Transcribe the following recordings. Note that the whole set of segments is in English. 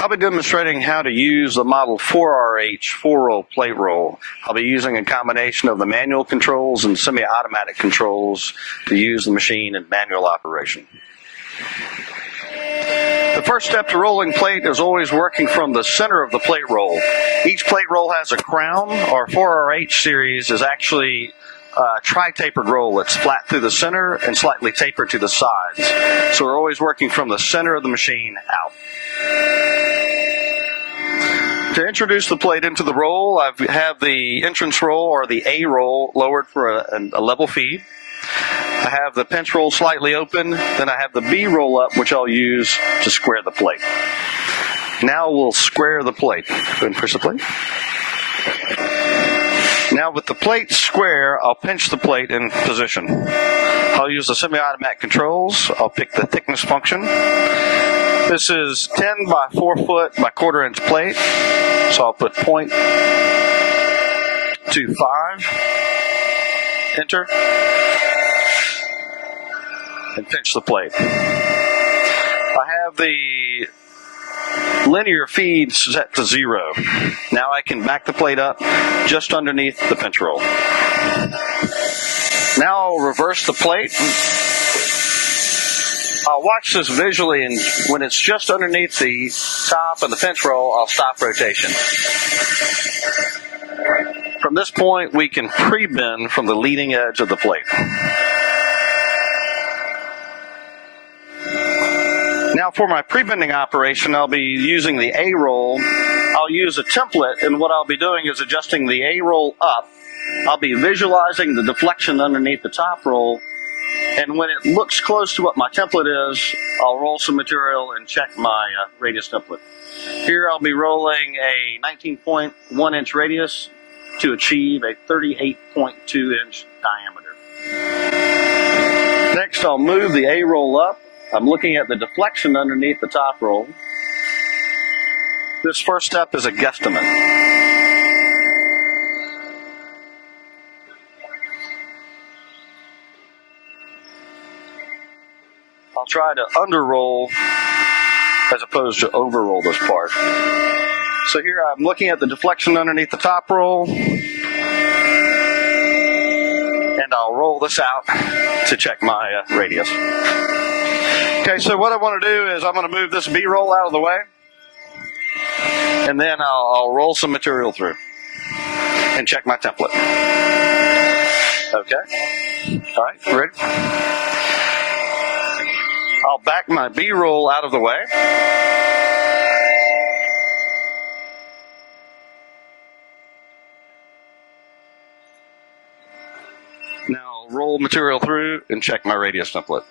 I'll be demonstrating how to use the model 4RH 4-roll plate roll. I'll be using a combination of the manual controls and semi-automatic controls to use the machine in manual operation. The first step to rolling plate is always working from the center of the plate roll. Each plate roll has a crown. Our 4RH series is actually a tri-tapered roll. It's flat through the center and slightly tapered to the sides. So we're always working from the center of the machine out. To introduce the plate into the roll, I have the entrance roll or the A roll lowered for a level feed. I have the pinch roll slightly open, then I have the B roll up, which I'll use to square the plate. Now we'll square the plate. Go ahead and push the plate. Now with the plate square, I'll pinch the plate in position. I'll use the semi-automatic controls. I'll pick the thickness function. This is 10 by 4 foot by 1/4 inch plate. So I'll put 0.25, enter, and pinch the plate. I have the linear feed set to 0. Now I can back the plate up just underneath the pinch roll. Now I'll reverse the plate. I'll watch this visually, and when it's just underneath the top of the pinch roll, I'll stop rotation. From this point, we can pre-bend from the leading edge of the plate. Now for my pre-bending operation, I'll be using the A roll. I'll use a template, and what I'll be doing is adjusting the A roll up. I'll be visualizing the deflection underneath the top roll, and when it looks close to what my template is, I'll roll some material and check my radius template. Here I'll be rolling a 19.1 inch radius to achieve a 38.2 inch diameter. Next, I'll move the A roll up. I'm looking at the deflection underneath the top roll. This first step is a guesstimate. I'll try to underroll as opposed to overroll this part. So here I'm looking at the deflection underneath the top roll, and I'll roll this out to check my radius. Okay, so what I want to do is I'm going to move this B roll out of the way, and then I'll roll some material through and check my template. Okay, all right, ready? I'll back my B roll out of the way. Now I'll roll material through and check my radius template.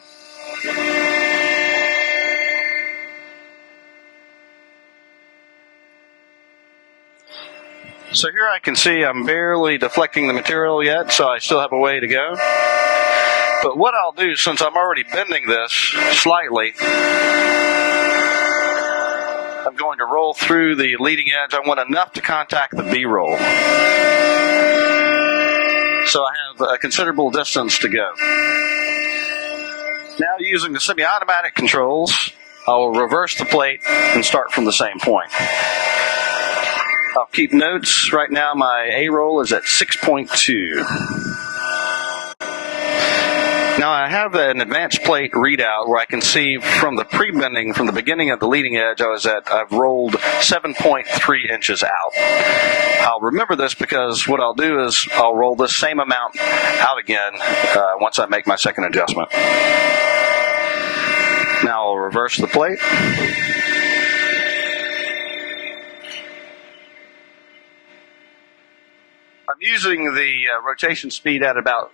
So here I can see I'm barely deflecting the material yet, so I still have a way to go. But what I'll do, since I'm already bending this slightly, I'm going to roll through the leading edge. I want enough to contact the B roll. So I have a considerable distance to go. Now using the semi-automatic controls, I'll reverse the plate and start from the same point. I'll keep notes. Right now my A roll is at 6.2. Now I have an advanced plate readout where I can see from the pre-bending, from the beginning of the leading edge, I've rolled 7.3 inches out. I'll remember this because what I'll do is I'll roll this same amount out again once I make my second adjustment. Now I'll reverse the plate. I'm using the rotation speed at about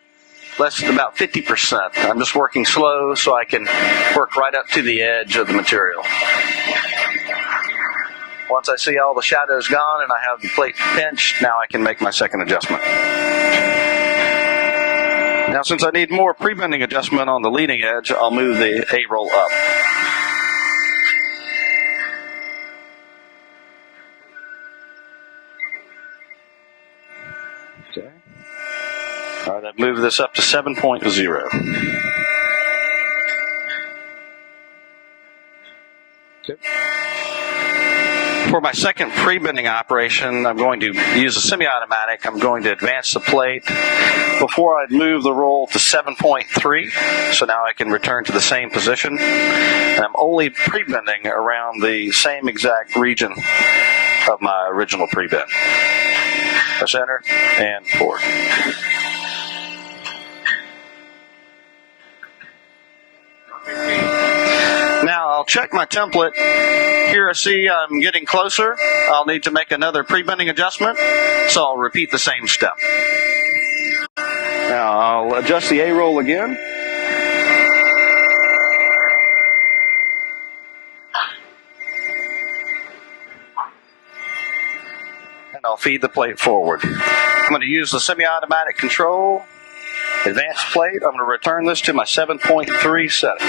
50%. I'm just working slow so I can work right up to the edge of the material. Once I see all the shadows gone and I have the plate pinched, now I can make my second adjustment. Now since I need more pre-bending adjustment on the leading edge, I'll move the A roll up. Okay. All right, I've moved this up to 7.0. Okay. For my second pre-bending operation, I'm going to use a semi-automatic. I'm going to advance the plate. Before I'd move the roll to 7.3, so now I can return to the same position. And I'm only pre-bending around the same exact region of my original pre-bend. Press enter and forward. Now I'll check my template. Here I see I'm getting closer. I'll need to make another pre-bending adjustment, so I'll repeat the same step. Now I'll adjust the A-roll again. And I'll feed the plate forward. I'm going to use the semi-automatic control, advanced plate. I'm going to return this to my 7.3 setting.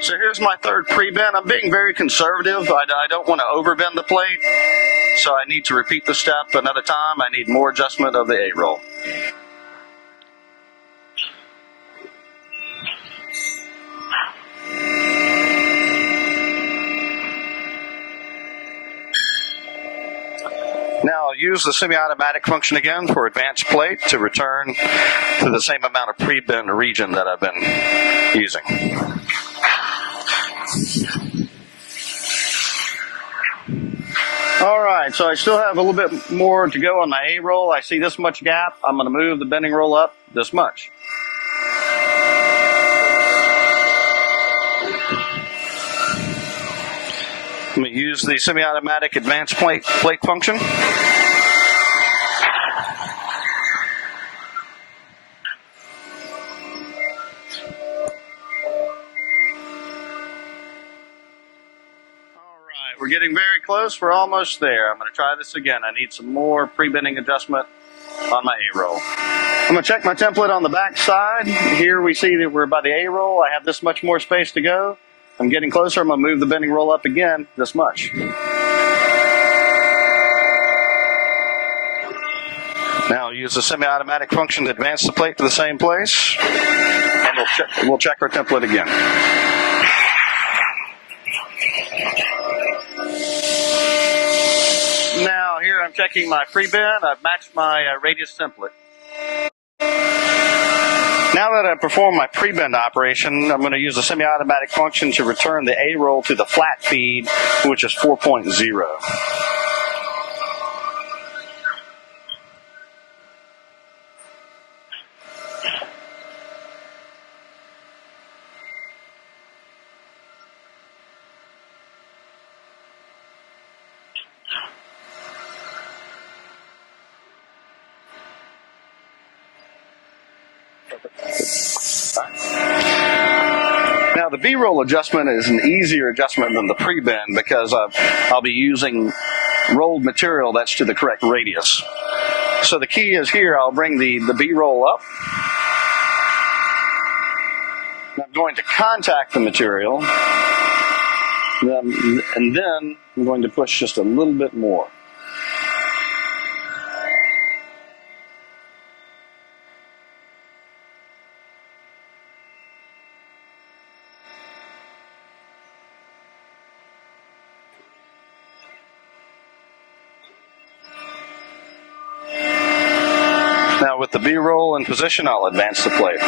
So here's my third pre-bend. I'm being very conservative. I don't want to overbend the plate, so I need to repeat the step another time. I need more adjustment of the A-roll. Now I'll use the semi-automatic function again for advanced plate to return to the same amount of pre-bend region that I've been using. All right, so I still have a little bit more to go on my A-roll. I see this much gap. I'm going to move the bending roll up this much. I'm going to use the semi-automatic advanced plate function. We're getting very close. We're almost there. I'm going to try this again. I need some more pre-bending adjustment on my A-roll. I'm going to check my template on the back side. Here we see that we're by the A-roll. I have this much more space to go. I'm getting closer. I'm going to move the bending roll up again this much. Now I'll use the semi-automatic function to advance the plate to the same place. And we'll check our template again. Now here I'm checking my pre-bend. I've matched my radius template. Now that I've performed my pre-bend operation, I'm going to use the semi-automatic function to return the A-roll to the flat feed, which is 4.0. Now the B-roll adjustment is an easier adjustment than the pre-bend because I'll be using rolled material that's to the correct radius. So the key is here, I'll bring the B-roll up. I'm going to contact the material, and then I'm going to push just a little bit more. Now with the B-roll in position, I'll advance the plate.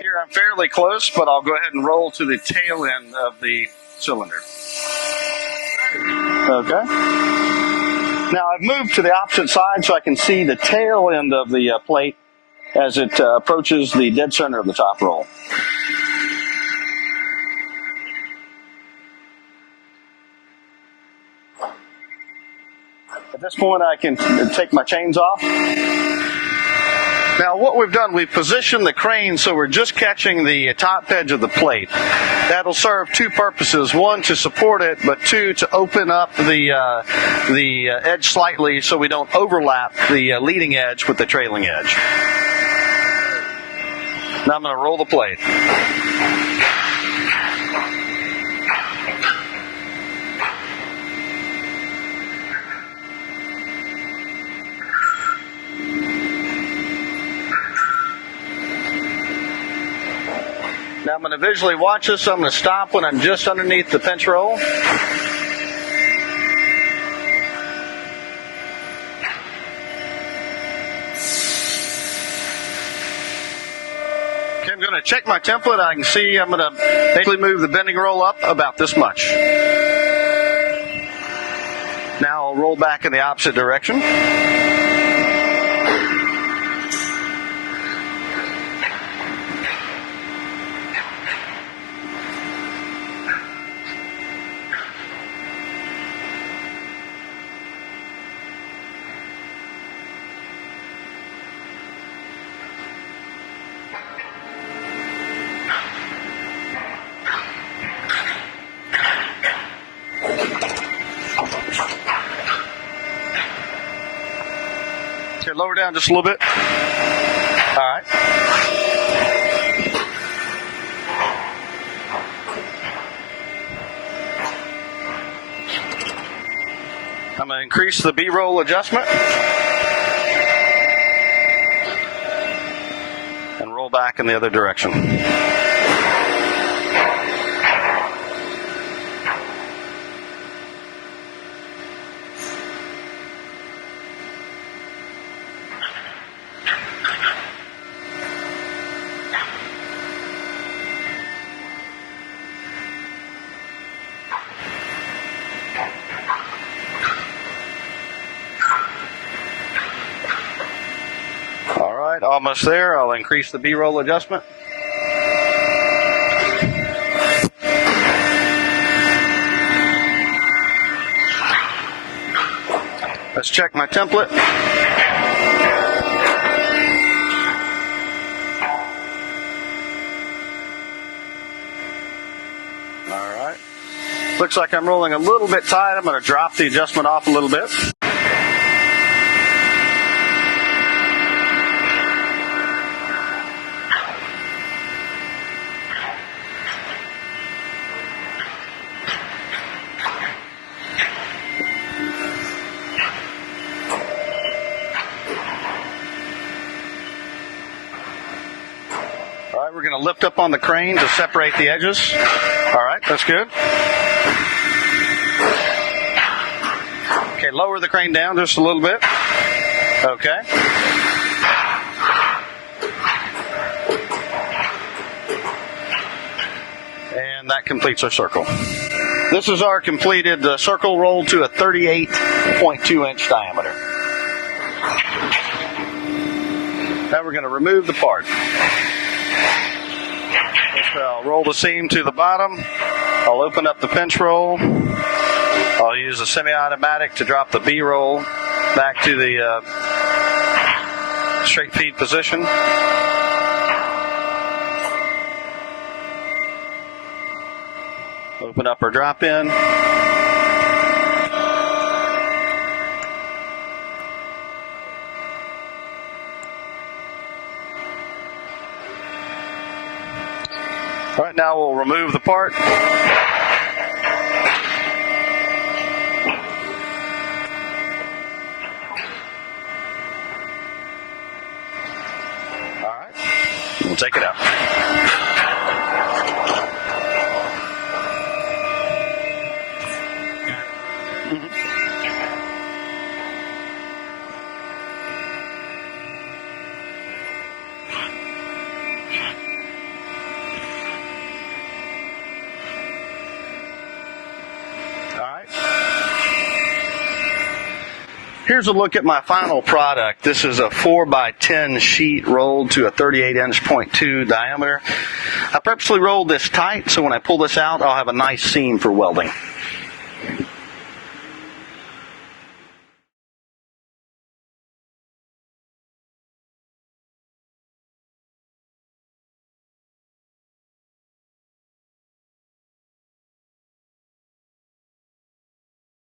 Here I'm fairly close, but I'll go ahead and roll to the tail end of the cylinder. Okay. Now I've moved to the opposite side so I can see the tail end of the plate as it approaches the dead center of the top roll. At this point, I can take my chains off. Now, what we've done, we've positioned the crane so we're just catching the top edge of the plate. That'll serve two purposes. One, to support it, but two, to open up the edge slightly so we don't overlap the leading edge with the trailing edge. Now I'm going to roll the plate. I'm going to visually watch this. So I'm going to stop when I'm just underneath the pinch roll. Okay, I'm going to check my template. I can see I'm going to basically move the bending roll up about this much. Now I'll roll back in the opposite direction. Okay, lower down just a little bit. All right. I'm going to increase the B-roll adjustment. And roll back in the other direction. Almost there. I'll increase the B-roll adjustment. Let's check my template. All right. Looks like I'm rolling a little bit tight. I'm going to drop the adjustment off a little bit. We're going to lift up on the crane to separate the edges. All right, that's good. Okay, lower the crane down just a little bit. Okay. And that completes our circle. This is our completed circle rolled to a 38.2 inch diameter. Now we're going to remove the part. I'll roll the seam to the bottom. I'll open up the pinch roll. I'll use a semi-automatic to drop the B-roll back to the straight feed position. Open up or drop in. All right, now we'll remove the part. All right, we'll take it out. Here's a look at my final product. This is a 4x10 sheet rolled to a 38-inch 0.2 diameter. I purposely rolled this tight so when I pull this out, I'll have a nice seam for welding.